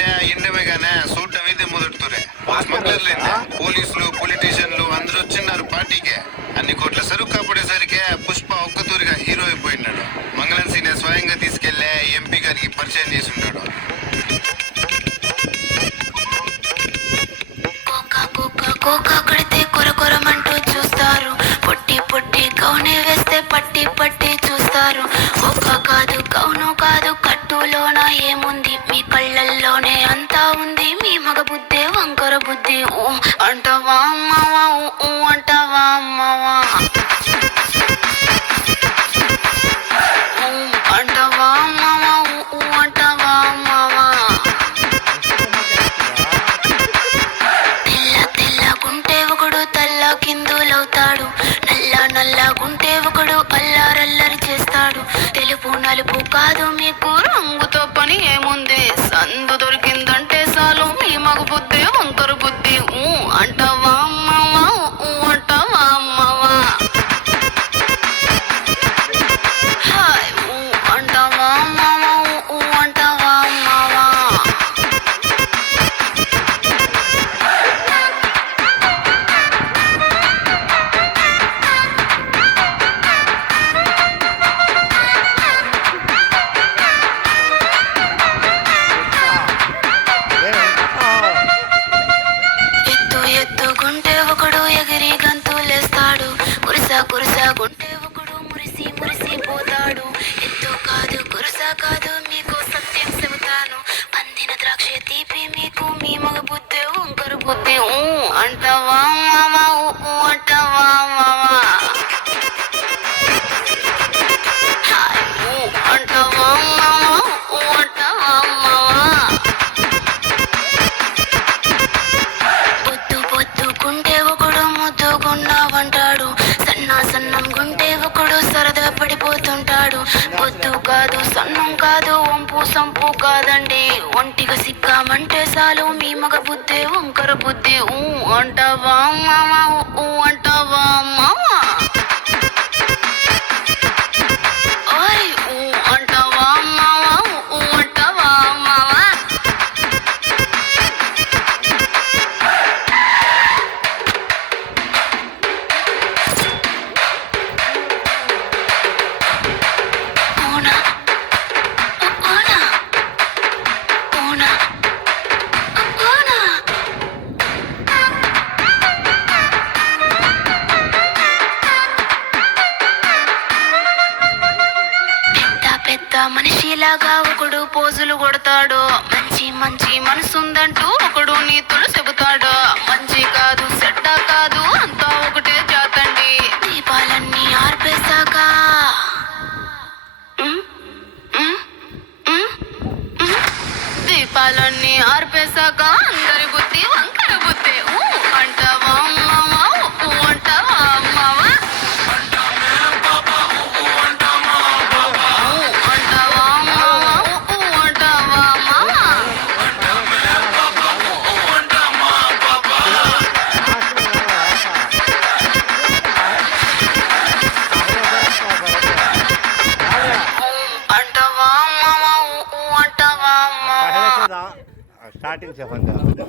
అంటే ఇండమే గానే చూడటం ఇదే మొదటితూరే స్మగ్లర్లైందే పోలీసులు పొలిటీషియన్లు అందరూ వచ్చిన్నారు పార్టీకే అన్ని కోట్ల సరుకు కాపాడేసరికి పుష్ప ఒక్కతూరిగా హీరో అయిపోయినాడు. మంగళం సీనే స్వయంగా తీసుకెళ్లే ఎంపీ గారికి పరిచయం చేసి ఉంటాడు. కోకా కడితే కొరకొరమంటూ చూస్తారు, పొట్టి పొట్టి గౌనే వేస్తే పట్టి పట్టి చూస్తారు. కోకా కాదు గౌను కాదు కట్టులోన ఏముంది, మీ కళ్ళల్లోనే అంతా ఉంది. మీ మగ బుద్ధే వంకర బుద్ధి. ఊ అంటవా అమ్మవా, ఊ అంటవా అమ్మవా, అంటవా అమ్మవా, ఊ అంటవా అమ్మవా. తెల్లగుంటే ఒకడు తల్ల కిందులవుతాడు, నల్లగుంటే ఒకడు అల్లారల్లరి చేస్తాడు. తెలుపు నలుపు కాదు మీకు రంగుతో పని ఏముంది, సందు దొరికిందంటే చాలు మీ మగ బుద్ధి వంకర బుద్ధి. ఊ అంటవా అమ్మవా, ఊ అంటవా అమ్మవా, హాయ్ ఊ అంటవా అమ్మవా, ఊ అంటవా అమ్మవా. ఎత్తుగుంటే ఒకడు ఎగిరి గంతులేస్తాడు, కురుసగుంటే ఒకడు మురిసి పోతాడు. ఎత్తు కాదు కురుస కాదు మీకు సత్యం చెబుతాను, పందిన ద్రాక్ష తీపి మీకు మీ మగ బుద్ధి వంకర బుద్ధి. ఊ అంటవా మావా, ఊ అంటవా మావా, హాయ్ ఊ అంటవా మావా, ఊ అంటవా మావా. పొద్దుకుంటే ఒకడు ముద్దుగున్నావంటాడు, సన్నం గుంటే ఒకడు సరదా పడిపోతుంటాడు. పొద్దు కాదు సన్నం కాదు వంపు సంపు కాదండి, ఒంటిగా సిక్కామంటే చాలు మీ మగ బుద్ధి వంకర బుద్ధి. ఊ అంటవా మావా, ఊ అంటవా మావా, ఓయ్ ఊ అంటవా మావా, ఊ అంటవా మావా. Una, una, una. పెద్ద మనిషిలాగా ఒకడు పోజులు కొడతాడు, మంచి మనసుందంటూ ఒకడు నీతులు చెబుతాడు. మంచి కాదు చెడ్డ కాదు అంతా ఒకటే జాతండి, దీపాలన్నీ ఆర్పేశాక దీపాలన్నీ ఆర్పేశాక అందరి బుద్ధి వంకర బుద్ధి. ఊ అంటవా అమ్మవా, ఊ అంటవా అమ్మవా, ఊ అంటవా అమ్మవా, ఊ అంటవా అమ్మవా. అంటవా అమ్మవా, ఊ అంటవా అమ్మవా. స్టార్టింగ్ చెప్పండి.